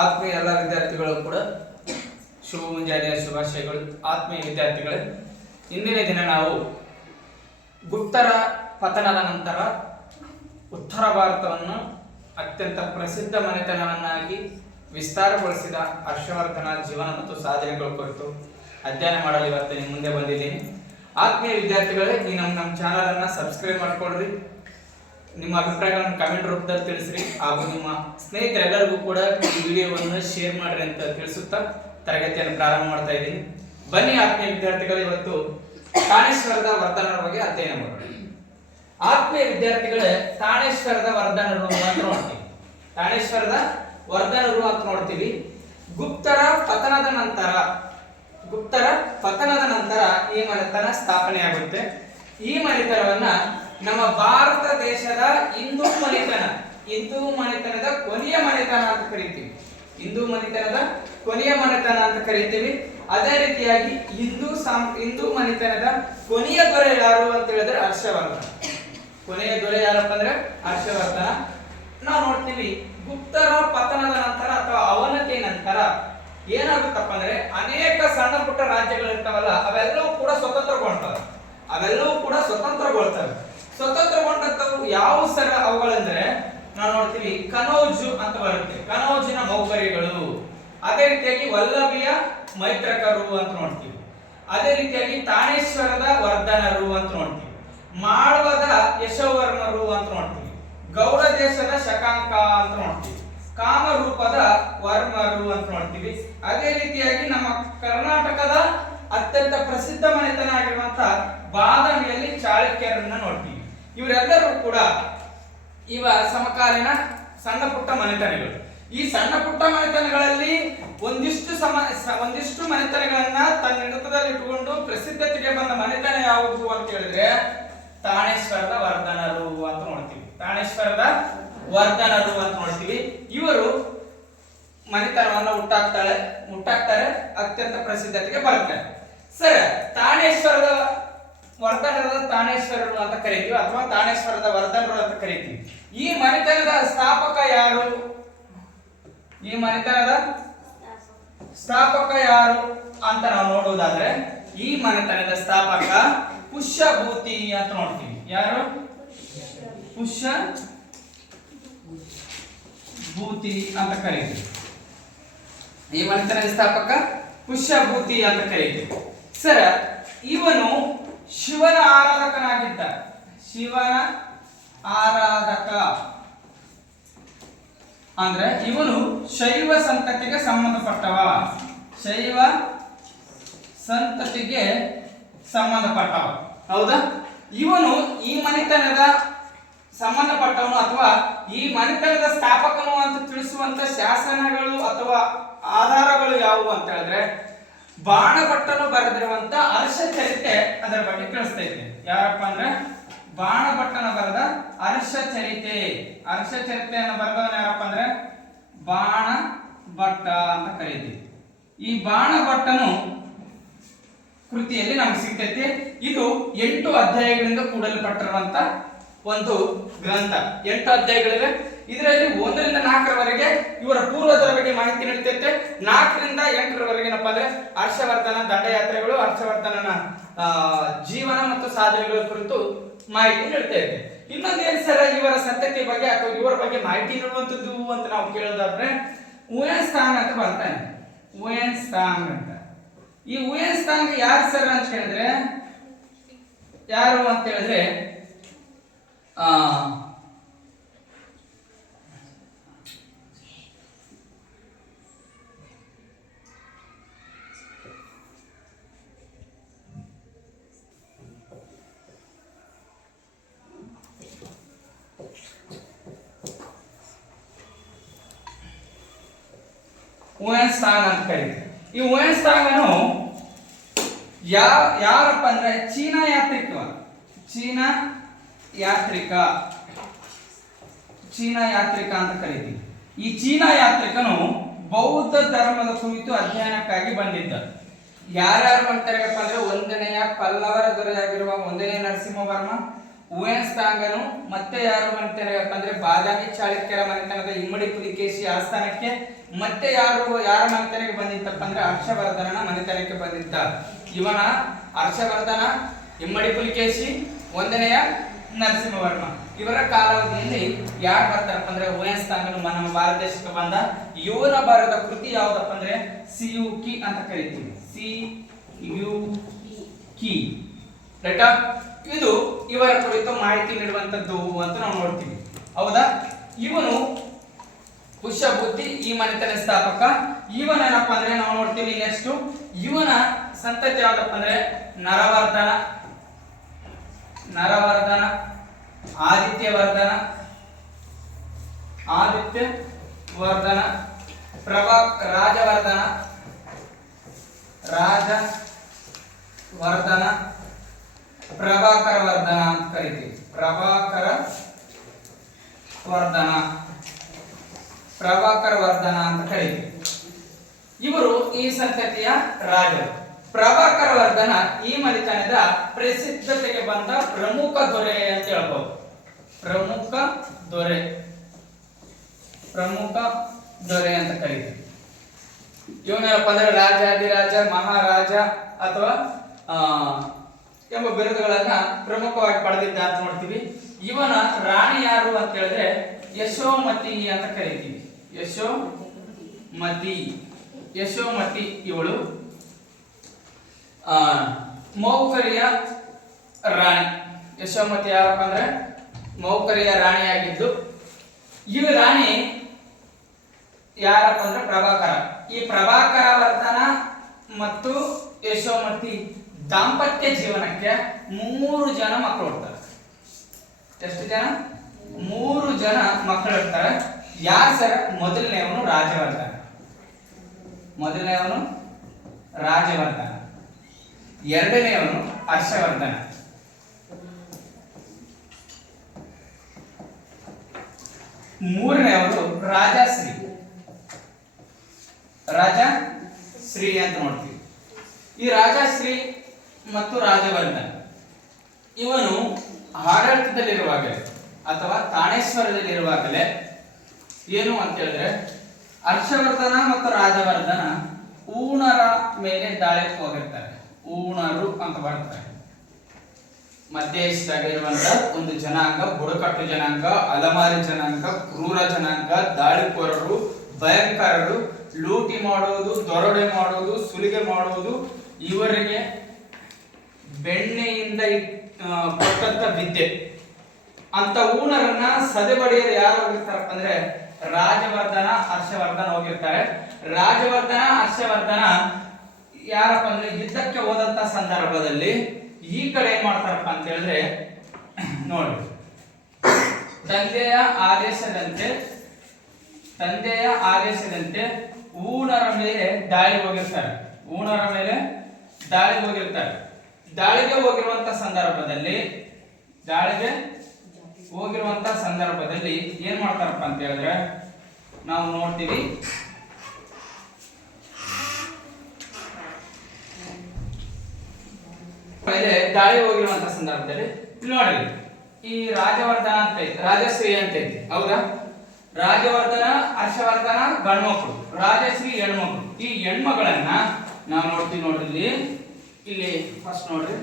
ಆತ್ಮೀಯ ಎಲ್ಲ ವಿದ್ಯಾರ್ಥಿಗಳು ಕೂಡ ಶುಭ ಮುಂಜಾನೆಯ ಶುಭಾಶಯಗಳು. ಆತ್ಮೀಯ ವಿದ್ಯಾರ್ಥಿಗಳೇ, ಇಂದಿನ ದಿನ ನಾವು ಗುಪ್ತರ ಪತನದ ನಂತರ ಉತ್ತರ ಭಾರತವನ್ನು ಅತ್ಯಂತ ಪ್ರಸಿದ್ಧ ಮನೆತನವನ್ನಾಗಿ ವಿಸ್ತಾರಗೊಳಿಸಿದ ಹರ್ಷವರ್ಧನ ಜೀವನ ಮತ್ತು ಸಾಧನೆಗಳ ಕುರಿತು ಅಧ್ಯಯನ ಮಾಡಲು ಇವತ್ತು ನಿಮ್ಮ ಮುಂದೆ ಬಂದಿದ್ದೀನಿ. ಆತ್ಮೀಯ ವಿದ್ಯಾರ್ಥಿಗಳೇ, ಈ ನಮ್ಮ ಚಾನಲ್ ಅನ್ನ ಸಬ್ಸ್ಕ್ರೈಬ್ ಮಾಡ್ಕೊಳ್ರಿ, ನಿಮ್ಮ ಅಭಿಪ್ರಾಯಗಳನ್ನು ಕಮೆಂಟ್ ರೂಪದಲ್ಲಿ ತಿಳಿಸ್ರಿ, ಹಾಗೂ ನಿಮ್ಮ ಸ್ನೇಹಿತರೆಲ್ಲರಿಗೂ ಕೂಡ ಈ ವಿಡಿಯೋವನ್ನು ಶೇರ್ ಮಾಡ್ರಿ ಅಂತ ತಿಳಿಸುತ್ತಾ ತರಗತಿಯನ್ನು ಪ್ರಾರಂಭ ಮಾಡ್ತಾ ಇದ್ದೀನಿ. ಬನ್ನಿ ಆತ್ಮೀಯ ವಿದ್ಯಾರ್ಥಿಗಳು, ಇವತ್ತು ತಾಣೇಶ್ವರದ ವರ್ಧನರ ಬಗ್ಗೆ ಅಧ್ಯಯನ ಮಾಡೋಣ. ಆತ್ಮೀಯ ವಿದ್ಯಾರ್ಥಿಗಳೇ, ತಾಣೇಶ್ವರದ ವರ್ಧನರು ಅಂತ ನೋಡ್ತೀವಿ. ತಾಣೇಶ್ವರದ ವರ್ಧನರು ಅಂತ ನೋಡ್ತೀವಿ. ಗುಪ್ತರ ಪತನದ ನಂತರ ಈ ಮನೆತನ ಸ್ಥಾಪನೆಯಾಗುತ್ತೆ. ಈ ಮನೆತನವನ್ನ ನಮ್ಮ ಭಾರತ ದೇಶದ ಹಿಂದೂ ಮನೆತನದ ಕೊನೆಯ ಮನೆತನ ಅಂತ ಕರಿತೀವಿ. ಅದೇ ರೀತಿಯಾಗಿ ಹಿಂದೂ ಮನೆತನದ ಕೊನೆಯ ದೊರೆ ಯಾರು ಅಂತ ಹೇಳಿದ್ರೆ ಹರ್ಷವರ್ಧನ. ಕೊನೆಯ ದೊರೆ ಯಾರಪ್ಪ ಅಂದ್ರೆ ಹರ್ಷವರ್ಧನ. ನಾವು ನೋಡ್ತೀವಿ, ಗುಪ್ತರ ಪತನದ ನಂತರ ಅಥವಾ ಅವನತಿಯ ನಂತರ ಏನಾಗುತ್ತಪ್ಪ ಅಂದ್ರೆ ಅನೇಕ ಸಣ್ಣ ಪುಟ್ಟ ರಾಜ್ಯಗಳು ಇರ್ತಾವಲ್ಲ, ಅವೆಲ್ಲವೂ ಕೂಡ ಸ್ವತಂತ್ರಗೊಳ್ತವೆ. ಸ್ವತಂತ್ರಗೊಂಡಂತವು ಯಾವ ಸರ ಅವುಗಳಂದ್ರೆ ನಾವು ನೋಡ್ತೀವಿ, ಕನೌಜ್ ಅಂತ ಬರುತ್ತೆ, ಕನೌಜಿನ ಮೌಖರಿಗಳು. ಅದೇ ರೀತಿಯಾಗಿ ವಲ್ಲಭಿಯ ಮೈತ್ರಕರು ಅಂತ ನೋಡ್ತೀವಿ. ಅದೇ ರೀತಿಯಾಗಿ ತಾಣೇಶ್ವರದ ವರ್ಧನರು ಅಂತ ನೋಡ್ತೀವಿ. ಮಾಳ್ವದ ಯಶೋವರ್ಮರು ಅಂತ ನೋಡ್ತೀವಿ. ಗೌಡ ದೇಶದ ಶಕಾಂಕ ಅಂತ ನೋಡ್ತೀವಿ. ಕಾಮರೂಪದ ವರ್ಮರು ಅಂತ ನೋಡ್ತೀವಿ. ಅದೇ ರೀತಿಯಾಗಿ ನಮ್ಮ ಕರ್ನಾಟಕದ ಅತ್ಯಂತ ಪ್ರಸಿದ್ಧ ಮನೆತನ ಆಗಿರುವಂತಹ ಬಾದಾಮಿಯಲ್ಲಿ ಚಾಳುಕ್ಯರನ್ನ ನೋಡ್ತೀವಿ. ಇವರೆಲ್ಲರೂ ಕೂಡ ಇವ ಸಮಕಾಲೀನ ಸಣ್ಣ ಪುಟ್ಟ ಮನೆತನಗಳು. ಈ ಸಣ್ಣ ಪುಟ್ಟ ಮನೆತನಗಳಲ್ಲಿ ಒಂದಿಷ್ಟು ಮನೆತನಗಳನ್ನ ತನ್ನ ಹಿಡಿತದಲ್ಲಿ ಇಟ್ಟುಕೊಂಡು ಪ್ರಸಿದ್ಧತೆಗೆ ಬಂದ ಮನೆತನ ಯಾವುದು ಅಂತ ಹೇಳಿದ್ರೆ ತಾಣೇಶ್ವರದ ವರ್ಧನರು ಅಂತ ನೋಡ್ತೀವಿ. ಇವರು ಮನೆತನವನ್ನ ಹುಟ್ಟಾಕ್ತಾರೆ, ಅತ್ಯಂತ ಪ್ರಸಿದ್ಧತೆಗೆ ಬರ್ತಾರೆ. ಸರ್, ತಾಣೇಶ್ವರದ ತಾಣೇಶ್ವರರು ಅಂತ ಕರಿತೀವಿ, ಅಥವಾ ತಾಣೇಶ್ವರದ ವರ್ಧನರು ಅಂತ ಕರಿತೀವಿ. ಈ ಮನೆತನದ ಸ್ಥಾಪಕ ಯಾರು? ಅಂತ ನಾವು ನೋಡುವುದಾದ್ರೆ, ಈ ಮನೆತನದ ಸ್ಥಾಪಕ ಪುಷ್ಯಭೂತಿ ಅಂತ ನೋಡ್ತೀವಿ. ಯಾರು? ಪುಷ್ಯಭೂತಿ ಅಂತ ಕರಿತೀವಿ. ಈ ಮನೆತನದ ಸ್ಥಾಪಕ ಪುಷ್ಯಭೂತಿ ಅಂತ ಕರೀತೀವಿ. ಸರ್, ಇವನು ಶಿವನ ಆರಾಧಕನಾಗಿದ್ದ. ಅಂದ್ರೆ ಇವನು ಶೈವ ಸಂತತಿಗೆ ಸಂಬಂಧಪಟ್ಟವ. ಹೌದಾ? ಇವನು ಈ ಮನೆತನದ ಸಂಬಂಧಪಟ್ಟವನು ಅಥವಾ ಈ ಮನೆತನದ ಸ್ಥಾಪಕನು ಅಂತ ತಿಳಿಸುವಂತ ಶಾಸನಗಳು ಅಥವಾ ಆಧಾರಗಳು ಯಾವುವು ಅಂತ ಹೇಳಿದ್ರೆ, ಬಾಣಭಟ್ಟನು ಬರೆದಿರುವಂತ ಹರ್ಷಚರಿತೆ ಅದರ ಬಗ್ಗೆ ತಿಳಿಸ್ತೈತೆ. ಯಾರಪ್ಪ ಅಂದ್ರೆ ಬಾಣಭಟ್ಟನ ಬರೆದ ಹರ್ಷಚರಿತೆಯನ್ನು ಬರೆದವನು ಯಾರಪ್ಪ ಅಂದ್ರೆ ಬಾಣಭಟ್ಟ ಅಂತ ಕರೀತೀವಿ. ಈ ಬಾಣಭಟ್ಟನು ಕೃತಿಯಲ್ಲಿ ನಮ್ಗೆ ಸಿಗ್ತೈತಿ. ಇದು 8 ಅಧ್ಯಾಯಗಳಿಂದ ಕೂಡಲ್ಪಟ್ಟಿರುವಂತ ಒಂದು ಗ್ರಂಥ. 8 ಅಧ್ಯಾಯಗಳಿವೆ. ಇದರಲ್ಲಿ 1 ರಿಂದ 4ರವರೆಗೆ ಇವರ ಪೂರ್ವಜರ ಬಗ್ಗೆ ಮಾಹಿತಿ ನೀಡುತ್ತೈತೆ. 4 ರಿಂದ 8ರವರೆಗೆ ಏನಪ್ಪಾ ಅಂದ್ರೆ ಹರ್ಷವರ್ಧನ ದಂಡಯಾತ್ರೆಗಳು, ಹರ್ಷವರ್ಧನನ ಜೀವನ ಮತ್ತು ಸಾಧನೆಗಳ ಕುರಿತು ಮಾಹಿತಿ ನೀಡ್ತಾ ಇದೆ. ಇನ್ನೊಂದು ಏನ್ ಸರ್, ಇವರ ಸಂತತಿ ಬಗ್ಗೆ ಅಥವಾ ಇವರ ಬಗ್ಗೆ ಮಾಹಿತಿ ನೀಡುವಂತದ್ದು ಅಂತ ನಾವು ಕೇಳೋದಾದ್ರೆ ಉಯನ್ಸ್ತಾಂಗ್ ಅಂತ ಬರ್ತಾನೆ. ಉಯನ್ಸ್ತಾಂಗ್ ಅಂತ. ಈ ಉಯನ್ಸ್ತಾಂಗ್ ಯಾರು ಸರ್ ಅಂತ ಹೇಳಿದ್ರೆ, ಯಾರು ಅಂತ ಹೇಳಿದ್ರೆ ಉಯನ್ಸ್ತಾಂಗ್ ಅಂತ ಕರೀತೀವಿ. ಈ ಉಯನ್ಸ್ತಾಂಗನು ಯಾರಪ್ಪ ಅಂದ್ರೆ ಚೀನಾ ಯಾತ್ರಿಕ ಅಂತ ಕರೀತೀವಿ. ಈ ಚೀನಾ ಯಾತ್ರಿಕನು ಬೌದ್ಧ ಧರ್ಮದ ಕುರಿತು ಅಧ್ಯಯನಕ್ಕಾಗಿ ಬಂದಿದ್ದ. ಯಾರ್ಯಾರು ಅಂತಾರಪ್ಪ ಅಂದ್ರೆ 1ನೇ ಪಲ್ಲವರ ದೊರೆಯಾಗಿರುವ 1ನೇ ನರಸಿಂಹವರ್ಮ, ಉಯಸ್ತಾಂಗನು ಮತ್ತೆ ಯಾರು ಮನೆತನಕ್ಕೆ ಅಂದ್ರೆ ಬಾದಾಮಿ ಚಾಳುಕ್ಯರ ಮನೆತನದ ಇಮ್ಮಡಿ ಪುಲಿಕೇಶಿ ಆಸ್ಥಾನಕ್ಕೆ ಮತ್ತೆ ಯಾರ ಮನೆತನಕ್ಕೆ ಬಂದಿತ್ತಪ್ಪ ಅಂದ್ರೆ ಹರ್ಷವರ್ಧನನ ಮನೆತನಕ್ಕೆ ಬಂದಿದ್ದ. ಇವನ ಹರ್ಷವರ್ಧನ, ಇಮ್ಮಡಿ ಪುಲಿಕೇಶಿ, ಒಂದನೆಯ ನರಸಿಂಹವರ್ಮ ಇವರ ಕಾಲಾವಧಿಯಲ್ಲಿ ಯಾರು ಬರ್ತಾರಪ್ಪ ಅಂದ್ರೆ ಉಯಸ್ತಾಂಗನು ನಮ್ಮ ಭಾರತ ದೇಶಕ್ಕೆ ಬಂದ. ಇವನ ಬರೆದ ಕೃತಿ ಯಾವ್ದಪ್ಪ ಅಂದ್ರೆ ಸಿಯುಕಿ ಅಂತ ಕರಿತೀವಿ. ಸಿಯುಕಿ ರೈಟಾ. ಇದು ಇವರ ಕುರಿತು ಮಾಹಿತಿ ನೀಡುವಂತದ್ದು ಅಂತ ನಾವು ನೋಡ್ತೀವಿ. ಹೌದಾ. ಇವನು ಪುಷ್ಯಬುದ್ಧಿ ಈ ಮನೆತನ ಸ್ಥಾಪಕ. ಇವನೇನಪ್ಪ ಅಂದ್ರೆ ನಾವು ನೋಡ್ತೀವಿ ನೆಕ್ಸ್ಟ್ ಇವನ ಸಂತತಿ ಯಾವ್ದಪ್ಪ ಅಂದ್ರೆ ನರವರ್ಧನ, ಆದಿತ್ಯವರ್ಧನ, ರಾಜವರ್ಧನ, ಪ್ರಭಾಕರ ವರ್ಧನ ಅಂತ ಕರಿತೀವಿ. ಪ್ರಭಾಕರ ವರ್ಧನ ಅಂತ ಕರಿತೀವಿ. ಇವರು ಈ ಸಂತತಿಯ ರಾಜರು. ಪ್ರಭಾಕರ ವರ್ಧನ ಈ ಮನೆತನದ ಪ್ರಸಿದ್ಧತೆಗೆ ಬಂದ ಪ್ರಮುಖ ದೊರೆ ಅಂತ ಹೇಳ್ಬೋದು. ಪ್ರಮುಖ ದೊರೆ ಅಂತ ಕರೀತೀವಿ. ಇವನೇನಪ್ಪ ಅಂದ್ರೆ ರಾಜಾಧಿರಾಜ, ಮಹಾರಾಜ ಅಥವಾ ಎಂಬ ಬಿರುದುಗಳನ್ನ ಪ್ರಮುಖವಾಗಿ ಪಡೆದಿದ್ದ ಅಂತ ನೋಡ್ತೀವಿ. ಇವನ ರಾಣಿ ಯಾರು ಅಂತ ಹೇಳಿದ್ರೆ ಯಶೋಮತಿ ಅಂತ ಕರಿತೀವಿ. ಯಶೋಮತಿ ಇವಳು ಮೌಖರಿಯ ರಾಣಿ. ಯಶೋಮತಿ ಯಾರಪ್ಪ ಅಂದ್ರೆ ಮೌಖರಿಯ ರಾಣಿಯಾಗಿದ್ದು, ಈ ರಾಣಿ ಯಾರಪ್ಪ ಅಂದ್ರೆ ಪ್ರಭಾಕರ. ಈ ಪ್ರಭಾಕರ ವರ್ಧನ ಮತ್ತು ಯಶೋಮತಿ ದಾಂಪತ್ಯ ಜೀವನಕ್ಕೆ 3 ಜನ ಮಕ್ಕಳು ಹುಡ್ತಾರೆ. ಎಷ್ಟು ಜನ? 3 ಜನ ಮಕ್ಕಳು ಇರ್ತಾರೆ. ಯಾರು ಸರ್? ಮೊದಲನೇವನು ರಾಜವರ್ಧನ, ಎರಡನೇವನು ಹರ್ಷವರ್ಧನ, ಮೂರನೇವರು ರಾಜಶ್ರೀ ಅಂತ ನೋಡ್ತೀವಿ. ಈ ರಾಜಶ್ರೀ ಮತ್ತು ರಾಜವರ್ಧನ ಇವನು ಆಡಳಿತದಲ್ಲಿರುವಾಗಲೇ ಅಥವಾ ತಾಣೇಶ್ವರದಲ್ಲಿರುವಾಗಲೇ ಏನು ಅಂತ ಹೇಳಿದ್ರೆ ಹರ್ಷವರ್ಧನ ಮತ್ತು ರಾಜವರ್ಧನ ಊಣರ ಮೇಲೆ ದಾಳಿಗೆ ಹೋಗಿರ್ತಾರೆ. ಊಣರು ಅಂತ ಬರ್ತಾರೆ. ಮಧ್ಯ ಏಷ್ಯಾದಲ್ಲಿರುವಂತ ಒಂದು ಜನಾಂಗ, ಬುಡಕಟ್ಟು ಜನಾಂಗ, ಅಲಮಾರಿ ಜನಾಂಗ, ಕ್ರೂರ ಜನಾಂಗ, ದಾಳಿಕೋರರು, ಭಯಂಕರರು, ಲೂಟಿ ಮಾಡುವುದು, ದೊರಡೆ ಮಾಡುವುದು, ಸುಲಿಗೆ ಮಾಡುವುದು, ಇವರಿಗೆ ಬೆಣ್ಣೆಯಿಂದ ಕೊಟ್ಟಂತ ವಿದ್ಯೆ ಅಂತ ಊಣರನ್ನ ಸದೆಬಡಿಯರು ಯಾರು ಹೋಗಿರ್ತಾರಪ್ಪ ಅಂದ್ರೆ ರಾಜವರ್ಧನ, ಹರ್ಷವರ್ಧನ ಹೋಗಿರ್ತಾರೆ. ರಾಜವರ್ಧನ, ಹರ್ಷವರ್ಧನ ಯಾರಪ್ಪ ಅಂದ್ರೆ ಯುದ್ಧಕ್ಕೆ ಹೋದಂತ ಸಂದರ್ಭದಲ್ಲಿ ಈ ಕಡೆ ಏನ್ ಮಾಡ್ತಾರಪ್ಪ ಅಂತ ಹೇಳಿದ್ರೆ ನೋಡಿ, ತಂದೆಯ ಆದೇಶದಂತೆ ಊಣರ ಮೇಲೆ ದಾಳಿ ಹೋಗಿರ್ತಾರೆ. ದಾಳಿಗೆ ಹೋಗಿರುವಂತ ಸಂದರ್ಭದಲ್ಲಿ ಏನ್ ಮಾಡ್ತಾರಪ್ಪ ಅಂತ ಹೇಳಿದ್ರೆ ನಾವು ನೋಡ್ತೀವಿ. ದಾಳಿ ಹೋಗಿರುವಂತ ಸಂದರ್ಭದಲ್ಲಿ ನೋಡಿ, ಈ ರಾಜವರ್ಧನ ಅಂತ ಐತಿ, ರಾಜಶ್ರೀ ಅಂತ ಐತಿ. ಹೌದಾ. ರಾಜವರ್ಧನ, ಹರ್ಷವರ್ಧನ ಗಂಡು ಮಕ್ಕಳು, ರಾಜಶ್ರೀ ಹೆಣ್ಮಕ್ಳು. ಈ ಹೆಣ್ಮಗಳನ್ನ ನಾವು ನೋಡ್ತೀವಿ. ನೋಡ್ರಿ ಇಲ್ಲಿ ಫಸ್ಟ್ ನೋಡ್ರಿ,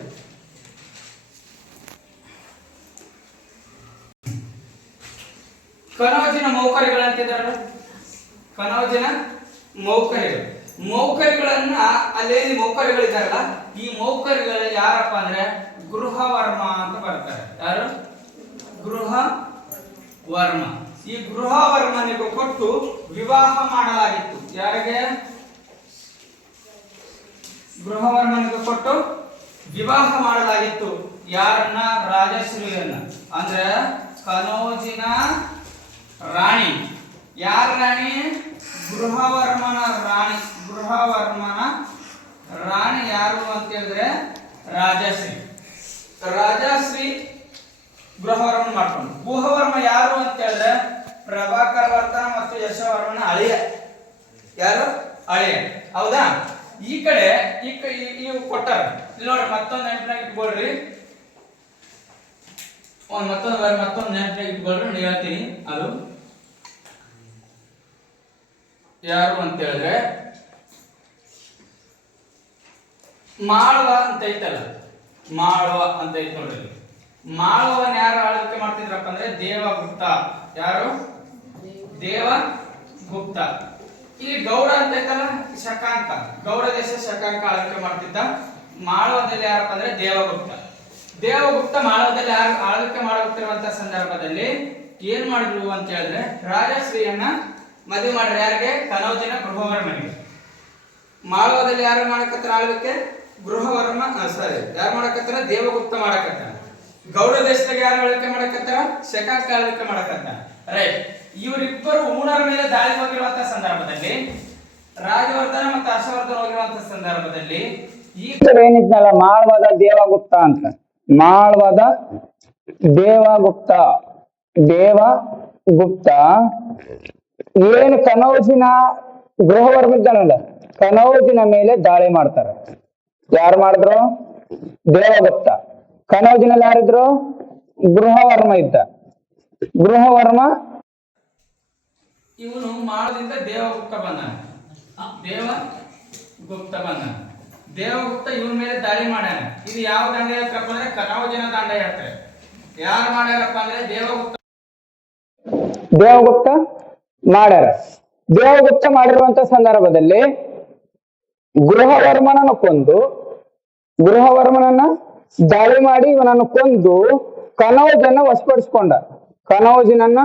ಕನೌಜಿನ ಮೌಖರಿಗಳಂತಿದ್ದಾರೆ. ಕನೌಜಿನ ಮೌಖರಿಗಳನ್ನ ಅಲ್ಲೇನು ಮೌಖರಿಗಳಿದಾರಲ್ಲ, ಈ ಮೌಖರಿಗಳು ಯಾರಪ್ಪ ಅಂದ್ರೆ ಗೃಹವರ್ಮ ಅಂತ ಬರ್ತಾರೆ. ಯಾರು? ಗೃಹವರ್ಮ. ಈ ಗೃಹವರ್ಮನಿಗೆ ಕೊಟ್ಟು ವಿವಾಹ ಮಾಡಲಾಗಿತ್ತು. ಯಾರಿಗೆ? ಗೃಹವರ್ಮನಿಗೆ ಕೊಟ್ಟು ವಿವಾಹ ಮಾಡಲಾಗಿತ್ತು. ಯಾರನ್ನ? ರಾಜಶ್ರೀಯನ್ನ. ಅಂದ್ರೆ ಕನೌಜಿನ ರಾಣಿ. ಯಾರ ರಾಣಿ? ಗೃಹವರ್ಮನ ರಾಣಿ ಯಾರು ಅಂತ ಹೇಳಿದ್ರೆ ರಾಜಶ್ರೀ ಗೃಹವರ್ಮನ ಮಾಡ್ಕೊಂಡು. ಗೃಹವರ್ಮ ಯಾರು ಅಂತ ಹೇಳಿದ್ರೆ ಪ್ರಭಾಕರ ವರ್ಧನ ಮತ್ತು ಯಶೋವರ್ಮನ ಅಳಿಯ. ಯಾರು? ಅಳಿಯ. ಹೌದಾ. ಈ ಕಡೆ ಇವು ಕೊಟ್ಟಾರ. ಇಲ್ಲಿ ನೋಡ್ರಿ, ಮತ್ತೊಂದು ನೆನಪಿನಾಗ ಇಟ್ಕೊಳ್ರಿ. ಮತ್ತೊಂದು ನೆನಪಿಗೆ ಇಟ್ಕೊಂಡ್ರೆ ನಾನು ಹೇಳ್ತೀನಿ. ಅದು ಯಾರು ಅಂತ ಹೇಳಿದ್ರೆ ಮಾಳ್ವ ಅಂತ ಐತಲ್ಲ, ಮಾಳ್ವ ಅಂತ ಐತೆ ನೋಡ್ರಿ. ಮಾಳ್ವನ್ ಯಾರು ಆಳ್ವಿಕೆ ಮಾಡ್ತಿದ್ರಪ್ಪ ಅಂದ್ರೆ ದೇವಗುಪ್ತ. ಯಾರು? ದೇವಗುಪ್ತ. ಇಲ್ಲಿ ಗೌಡ ಅಂತ ಐತಲ್ಲ, ಶಕಾಂಕ, ಗೌಡ ದೇಶ ಶಕಾಂಕ ಆಳ್ವಿಕೆ ಮಾಡ್ತಿದ್ದ. ಮಾಳ್ವದಲ್ಲಿ ಯಾರಪ್ಪ ಅಂದ್ರೆ ದೇವಗುಪ್ತ. ದೇವಗುಪ್ತ ಮಾಳ್ವದಲ್ಲಿ ಆಳ್ವಿಕೆ ಮಾಡುತ್ತಿರುವಂತಹ ಸಂದರ್ಭದಲ್ಲಿ ಏನ್ ಮಾಡಿದ್ರು ಅಂತ ಹೇಳಿದ್ರೆ ರಾಜಶ್ರೀಯನ್ನ ಮದುವೆ ಮಾಡ್ರಿ. ಯಾರಿಗೆ? ಕನೌಜಿನ ಗೃಹವರ್ಮನಿಗೆ. ಮಾಳ್ವದಲ್ಲಿ ಯಾರು ಮಾಡಕತ್ತಾರ ಆಳ್ವಿಕೆ? ಗೃಹವರ್ಮ. ಯಾರು ಮಾಡಕತ್ತಾರ? ದೇವಗುಪ್ತ ಮಾಡಕತ್ತಾರ. ಗೌಡ ದೇಶದಾಗ ಯಾರು ಆಳ್ವಿಕೆ ಮಾಡಕತ್ತಾರ? ಶಕಾಂಕ ಆಳ್ವಿಕೆ ಮಾಡಕತ್ತಾರ. ರೈಟ್. ಇವರಿಬ್ಬರು ಊಣರ ಮೇಲೆ ದಾಳಿ ಹೋಗಿರುವಂತಹ ಸಂದರ್ಭದಲ್ಲಿ, ರಾಜವರ್ಧನ ಮತ್ತು ಹರ್ಷವರ್ಧನ ಹೋಗಿರುವಂತಹ ಸಂದರ್ಭದಲ್ಲಿ ಈ ಏನಿದ್ನಲ್ಲ ಮಾಳ್ವದ ದೇವಗುಪ್ತ ಅಂತ, ಮಾಳ್ವದ ದೇವಗುಪ್ತ ಏನು ಕನೌಜಿನ ಗೃಹವರ್ಮ ಇದ್ದಾನಲ್ಲ, ಕನೌಜಿನ ಮೇಲೆ ದಾಳಿ ಮಾಡ್ತಾರೆ. ಯಾರು ಮಾಡಿದ್ರು? ದೇವಗುಪ್ತ. ಕನೌಜಿನಲ್ಲಿ ಯಾರಿದ್ರು? ಗೃಹವರ್ಮ ಇದ್ದ. ಗೃಹವರ್ಮ ಇವನು ಮಾಳದಿಂದ ದೇವಗುಪ್ತ ಬಂದಾನ. ದೇವಗುಪ್ತ ಇವನ ಮೇಲೆ ದಾಳಿ ಮಾಡ್ಯಾನ. ಇದು ಯಾವ ದಂಡಯಾತ್ರಪ್ಪ ಅಂದ್ರೆ ಕನೌಜಿನ ದಂಡಯಾತ್ರೆ. ಯಾರು ಮಾಡ್ಯಾರಪ್ಪ ಅಂದ್ರೆ ದೇವಗುಪ್ತ ಮಾಡ್ಯಾರ. ದೇವಗುಪ್ತ ಮಾಡಿರುವಂತ ಸಂದರ್ಭದಲ್ಲಿ ಗೃಹವರ್ಮನನ್ನ ದಾಳಿ ಮಾಡಿ ಇವನನ್ನು ಕೊಂದು ಕನೌಜನ್ನ ಕನೌಜಿನನ್ನ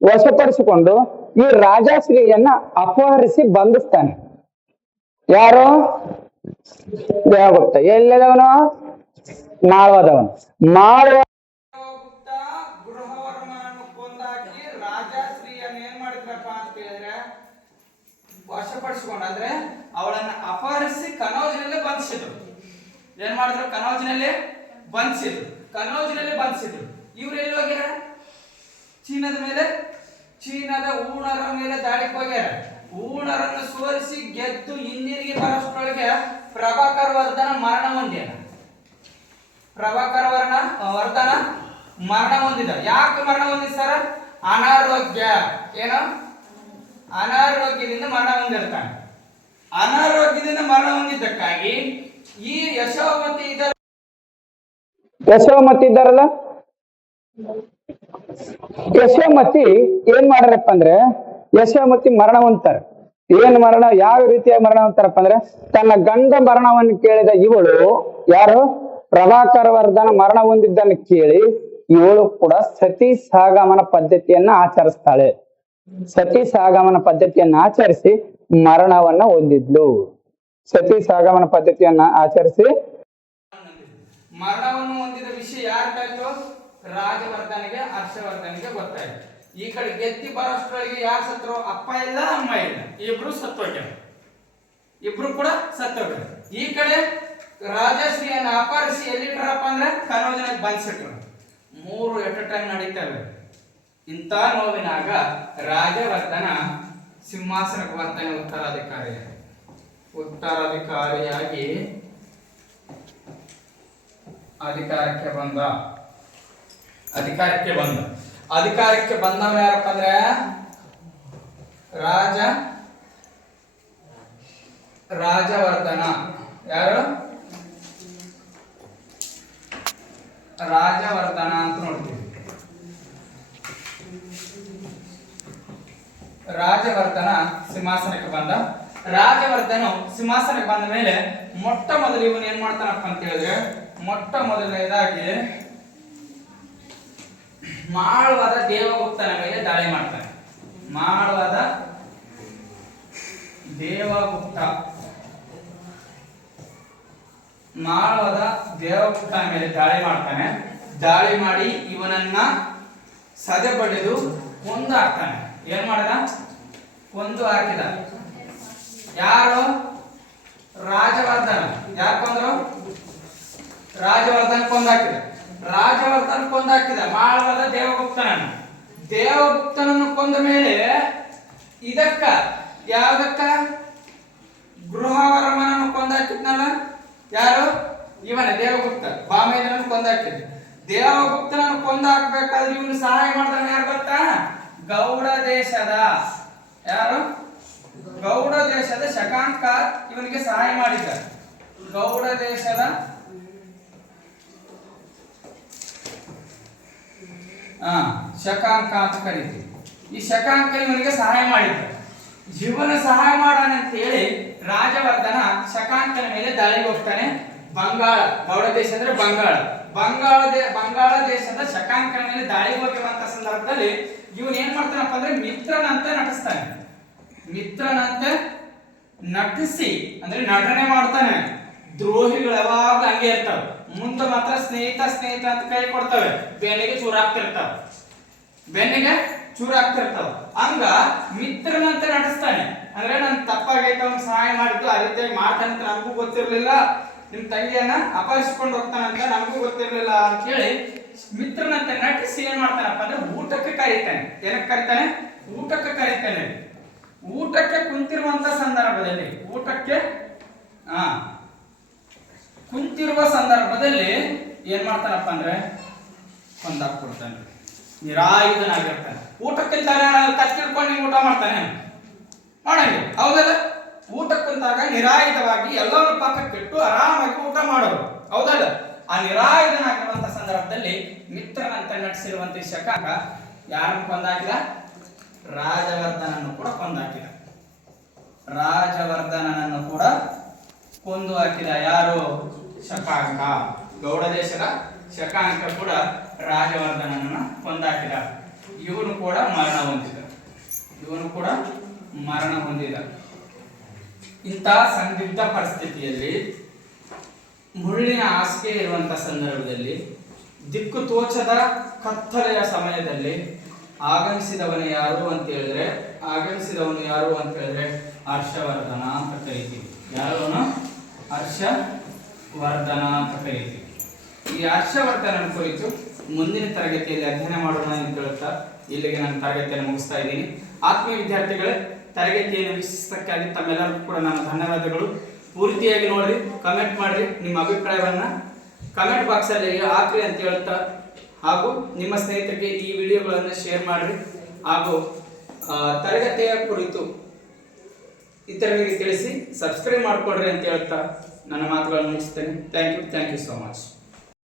ವಶಪಡಿಸಿಕೊಂಡು ಈ ರಾಜಶ್ರೀಯನ್ನ ಅಪಹರಿಸಿ ಬಂಧಿಸ್ತಾನೆ. ಯಾರು? ದೇವಗುಪ್ತ. ಎಲ್ಲದವನು? ಮಾಳ್ವದವನು. ಗೃಹವರ್ಮನನ್ನು ಕೊಂದಾಕಿ ರಾಜಶ್ರೀಯನ್ನ ಏನ್ ಮಾಡಿದ್ರಪ್ಪ ಅಂತ ಹೇಳಿದ್ರೆ ವಶಪಡಿಸಿಕೊಂಡು, ಅಂದ್ರೆ ಅವಳನ್ನ ಅಪಹರಿಸಿ ಕನೌಜಿನಲ್ಲಿ ಬಂಧಿಸಿದ್ರು. ಏನ್ ಮಾಡಿದ್ರು? ಕನೌಜಿನಲ್ಲಿ ಬಂಧಿಸಿದ್ರು. ಇವ್ರು ಎಲ್ಲಿ ಹೋಗ್ಯಾರ? ಚೀನಾದ ಊಣರ ಮೇಲೆ ದಾಳಿಗೆ ಹೋಗ್ಯಾರ. ಊಣರನ್ನು ಸೋಲಿಸಿ ಗೆದ್ದು ಹಿಂದಿರುಗಿ ಬರೋಷ್ಟರೊಳಗೆ ಪ್ರಭಾಕರ ವರ್ಧನ ಮರಣ ಹೊಂದಿದ. ಯಾಕೆ ಮರಣ ಹೊಂದಿದ ಸರ್? ಅನಾರೋಗ್ಯ. ಏನು? ಅನಾರೋಗ್ಯದಿಂದ ಮರಣ ಹೊಂದಿರ್ತಾನೆ. ಅನಾರೋಗ್ಯದಿಂದ ಮರಣ ಹೊಂದಿದ್ದಕ್ಕಾಗಿ ಈ ಯಶೋಮತಿ ಇದ್ದಾರಲ್ಲ, ಯಶೋಮತಿ ಏನ್ ಮಾಡ್ಯಾರಪ್ಪ ಅಂದ್ರೆ ಯಶೋಮತಿ ಮರಣ ಹೊಂದ್ತಾರೆ. ಏನ್ ಮರಣ? ಯಾವ ರೀತಿಯಾಗಿ ಮರಣ ಹೊಂದ್ತಾರಪ್ಪ ಅಂದ್ರೆ ತನ್ನ ಗಂಡ ಮರಣವನ್ನು ಕೇಳಿದ ಇವಳು, ಯಾರು? ಪ್ರಭಾಕರ ವರ್ಧನ ಮರಣ ಹೊಂದಿದ್ದನ್ನು ಕೇಳಿ ಇವಳು ಕೂಡ ಸತಿ ಸಾಗಮನ ಪದ್ಧತಿಯನ್ನ ಆಚರಿಸ್ತಾಳೆ. ಸತಿ ಸಾಗಮನ ಪದ್ಧತಿಯನ್ನ ಆಚರಿಸಿ ಮರಣವನ್ನ ಹೊಂದಿದ್ಲು. ಸತಿ ಸಾಗಮನ ಪದ್ಧತಿಯನ್ನ ಆಚರಿಸಿ ಮರಣವನ್ನು ಹೊಂದಿದ ವಿಷಯ ಯಾರಿಗಾಯ್ತು? ರಾಜವರ್ಧನಿಗೆ, ಹರ್ಷವರ್ಧನಿಗೆ ಗೊತ್ತಾಯ್ತು. ಈ ಕಡೆ ಗೆದ್ದಿ ಬರೋಷ್ಟ್ರೊಳಗೆ ಯಾರು ಸತ್ರು? ಅಪ್ಪ ಇಲ್ಲ, ಅಮ್ಮ ಇಲ್ಲ, ಇಬ್ರು ಕೂಡ ಸತ್ತೋಗ್ಯಾರ. ಈ ಕಡೆ ರಾಜಶ್ರೀಯನ್ನ ಅಪಹರಿಸಿ ಎಲ್ಲಿಟ್ರಪ್ಪ ಅಂದ್ರೆ ಕನೌಜನಾಗ ಬಂಧಿಸಿಟ್ರು. 3 ಎಟ್ ಎ ಟೈಮ್ ನಡೀತವೆ. ಇಂಥ ನೋವಿನಾಗ ರಾಜವರ್ಧನ ಸಿಂಹಾಸನಕ್ಕೆ ಬರ್ತಾನೆ. ಉತ್ತರಾಧಿಕಾರಿಯಾಗಿ ಅಧಿಕಾರಕ್ಕೆ ಬಂದವ ಯಾರಪ್ಪ ಅಂದ್ರೆ ರಾಜವರ್ಧನ. ಯಾರು? ರಾಜವರ್ಧನ ಅಂತ ನೋಡ್ತೀವಿ. ರಾಜವರ್ಧನ ಸಿಂಹಾಸನಕ್ಕೆ ಬಂದ. ರಾಜವರ್ಧನ ಸಿಂಹಾಸನಕ್ಕೆ ಬಂದ ಮೇಲೆ ಮೊಟ್ಟ ಮೊದಲು ಇವನು ಏನ್ ಮಾಡ್ತಾನಪ್ಪ ಅಂತ ಹೇಳಿದ್ರೆ, ಮೊಟ್ಟ ಮೊದಲನೇದಾಗಿ ಮಾಳ್ವದ ದೇವಗುಪ್ತನ ಮೇಲೆ ದಾಳಿ ಮಾಡ್ತಾನೆ. ಮಾಳ್ವದ ದೇವಗುಪ್ತನ ಮೇಲೆ ದಾಳಿ ಮಾಡ್ತಾನೆ. ದಾಳಿ ಮಾಡಿ ಇವನನ್ನ ಸದೆ ಬಡಿದು ಕೊಂದು ಹಾಕ್ತಾನೆ. ಏನ್ ಮಾಡಿದ? ಕೊಂದು ಹಾಕಿದ. ಯಾರು? ರಾಜವರ್ಧನ. ಯಾರು ಕೊಂದ್ರು? ರಾಜವರ್ಧನ ಕೊಂದಾಕಿದ ಮಾಳ್ವದ ದೇವಗುಪ್ತನನ್ನು ಕೊಂದ ಮೇಲೆ ಇದಕ್ಕ ಯಾವ್ದಕ್ಕ? ಗೃಹವರ್ಮನನ್ನು ಕೊಂದಾಕಿದ್ನಲ್ಲ, ಯಾರು? ಇವನ ದೇವಗುಪ್ತ ಬಾಮೇಂದ್ರನ್ನು ಕೊಂದಾಕಿದ. ದೇವಗುಪ್ತನನ್ನು ಕೊಂದು ಹಾಕ್ಬೇಕಾದ್ರೆ ಇವನು ಸಹಾಯ ಮಾಡ್ತಾನೆ ಯಾರು ಗೊತ್ತಾ? ಗೌಡ ದೇಶದ ಯಾರು? ಗೌಡ ದೇಶದ ಶಕಾಂಕ ಇವನಿಗೆ ಸಹಾಯ ಮಾಡಿದ್ದ. ಗೌಡ ದೇಶದ ಶಕಾಂಕ ಅಂತ ಕರೀತೀವಿ. ಈ ಶಕಾಂಕ ಇವನಿಗೆ ಸಹಾಯ ಮಾಡಿದ್ದ. ಇವನ ಸಹಾಯ ಮಾಡೋಣ ಅಂತ ಹೇಳಿ ರಾಜವರ್ಧನ ಶಕಾಂಕನ ಮೇಲೆ ದಾಳಿಗೆ ಹೋಗ್ತಾನೆ. ಬಂಗಾಳ, ಗೌಡ ದೇಶ ಅಂದ್ರೆ ಬಂಗಾಳ ದೇಶದ ಶಕಾಂಕನ ಮೇಲೆ ದಾಳಿಗೆ ಹೋಗಿರುವಂತ ಸಂದರ್ಭದಲ್ಲಿ ಇವನ್ ಏನ್ ಮಾಡ್ತಾನಪ್ಪ ಅಂದ್ರೆ ಮಿತ್ರನಂತೆ ನಟಿಸ್ತಾನೆ. ಮಿತ್ರನಂತೆ ನಟಿಸಿ ಅಂದ್ರೆ ನಟನೆ ಮಾಡ್ತಾನೆ. ದ್ರೋಹಿಗಳು ಯಾವಾಗ್ಲೂ ಹಂಗೆ ಇರ್ತಾವ. ಮುಂದೆ ಮಾತ್ರ ಸ್ನೇಹಿತ ಅಂತ ಕೈ ಕೊಡ್ತವೆ, ಬೆನ್ನಿಗೆ ಚೂರಾಗ್ತಿರ್ತಾವ. ಹಂಗ ಮಿತ್ರನಂತೆ ನಟಿಸ್ತಾನೆ. ಅಂದ್ರೆ ನನ್ ತಪ್ಪಾಗೈತೆ, ಅವ್ನು ಸಹಾಯ ಮಾಡಿದ್ದು ಆ ರೀತಿಯಾಗಿ ಮಾಡ್ತಾನಂತ ನಮಗೂ ಗೊತ್ತಿರ್ಲಿಲ್ಲ, ನಿಮ್ ತಂಗಿಯನ್ನ ಅಪಹರಿಸಿಕೊಂಡು ಹೋಗ್ತಾನಂತ ನಮಗೂ ಗೊತ್ತಿರ್ಲಿಲ್ಲ ಅಂತ ಹೇಳಿ ಮಿತ್ರನಂತೆ ನಟಿಸಿ ಏನ್ ಮಾಡ್ತಾನಪ್ಪ ಅಂದ್ರೆ ಊಟಕ್ಕೆ ಕರೀತಾನೆ. ಏನಕ್ಕೆ ಕರೀತಾನೆ? ಊಟಕ್ಕೆ ಕರೀತಾನೆ. ಊಟಕ್ಕೆ ಕುಂತಿರುವಂತ ಸಂದರ್ಭದಲ್ಲಿ ಏನ್ ಮಾಡ್ತಾನಪ್ಪ ಅಂದ್ರೆ ಕೊಂದಾಕ್ಬಿಡ್ತಾನೆ. ನಿರಾಯುಧನಾಗಿರ್ತಾನೆ. ಊಟಕ್ಕೆ ಕತ್ತಿಡ್ಕೊಂಡು ಊಟ ಮಾಡ್ತಾನೆ ಮಾಡಂಗೆ, ಹೌದಲ್ಲ? ಊಟಕ್ಕೆ ಕುಂತಾಗ ನಿರಾಯುಧವಾಗಿ ಎಲ್ಲರೂ ಪಕ್ಕಕ್ಕಿಟ್ಟು ಆರಾಮಾಗಿ ಊಟ ಮಾಡೋರು, ಹೌದಲ್ಲ? ಆ ನಿರಾಯುಧನಾಗಿರುವಂತ ಸಂದರ್ಭದಲ್ಲಿ ಮಿತ್ರನಂತ ನಟಿಸಿರುವಂತ ಶಕಾಂಕ ಯಾರನ್ನು ಕೊಂದಾಕಿದ? ರಾಜವರ್ಧನನ್ನು ಕೂಡ ಕೊಂದಾಕಿದ. ರಾಜವರ್ಧನನನ್ನು ಕೂಡ ಕೊಂದು ಹಾಕಿದ. ಯಾರು? ಶಕಾಂಕ. ಗೌಡ ದೇಶದ ಶಕಾಂಕ ಕೂಡ ರಾಜವರ್ಧನನನ್ನು ಕೊಂದಾಕಿದ. ಇವನು ಕೂಡ ಮರಣ ಹೊಂದಿದ. ಇಂತಹ ಸಂದಿಗ್ಧ ಪರಿಸ್ಥಿತಿಯಲ್ಲಿ ಮುಳ್ಳಿನ ಹಾಸಿಗೆ ಇರುವಂತಹ ಸಂದರ್ಭದಲ್ಲಿ ದಿಕ್ಕು ತೋಚದ ಕತ್ತಲೆಯ ಸಮಯದಲ್ಲಿ ಆಗಮಿಸಿದವನು ಯಾರು ಅಂತ ಹೇಳಿದ್ರೆ ಹರ್ಷವರ್ಧನ ಅಂತ ಕರಿತೀವಿ. ಯಾರವನು? ಹರ್ಷವರ್ಧನ ಅಂತ ಕರಿತೀವಿ. ಈ ಹರ್ಷವರ್ಧನ ಕುರಿತು ಮುಂದಿನ ತರಗತಿಯಲ್ಲಿ ಅಧ್ಯಯನ ಮಾಡೋಣ ಅಂತ ಹೇಳ್ತಾ ಇಲ್ಲಿಗೆ ನಾನು ತರಗತಿಯನ್ನು ಮುಗಿಸ್ತಾ ಇದ್ದೀನಿ. ಆತ್ಮೀಯ ವಿದ್ಯಾರ್ಥಿಗಳೇ, ತರಗತಿಯನ್ನು ವೀಕ್ಷಿಸಕ್ಕಾಗಿ ತಮ್ಮೆಲ್ಲರಿಗೂ ಕೂಡ ನಾನು ಧನ್ಯವಾದಗಳು. ಪೂರ್ತಿಯಾಗಿ ನೋಡ್ರಿ, ಕಮೆಂಟ್ ಮಾಡ್ರಿ, ನಿಮ್ಮ ಅಭಿಪ್ರಾಯವನ್ನ ಕಮೆಂಟ್ ಬಾಕ್ಸ್ ಅಲ್ಲಿ ಹಾಕ್ರಿ ಅಂತ ಹೇಳ್ತಾ, ಹಾಗೂ ನಿಮ್ಮ ಸ್ನೇಹಿತರಿಗೆ ಈ ವಿಡಿಯೋಗಳನ್ನು ಶೇರ್ ಮಾಡ್ರಿ, ಹಾಗೂ ತರಗತಿಯ ಕುರಿತು ಇತರರಿಗೆ ತಿಳಿಸಿ ಸಬ್ಸ್ಕ್ರೈಬ್ ಮಾಡ್ಕೊಳ್ರಿ ಅಂತ ಹೇಳ್ತಾ ನನ್ನ ಮಾತುಗಳನ್ನು ಮುಗಿಸ್ತೇನೆ. Thank you so much.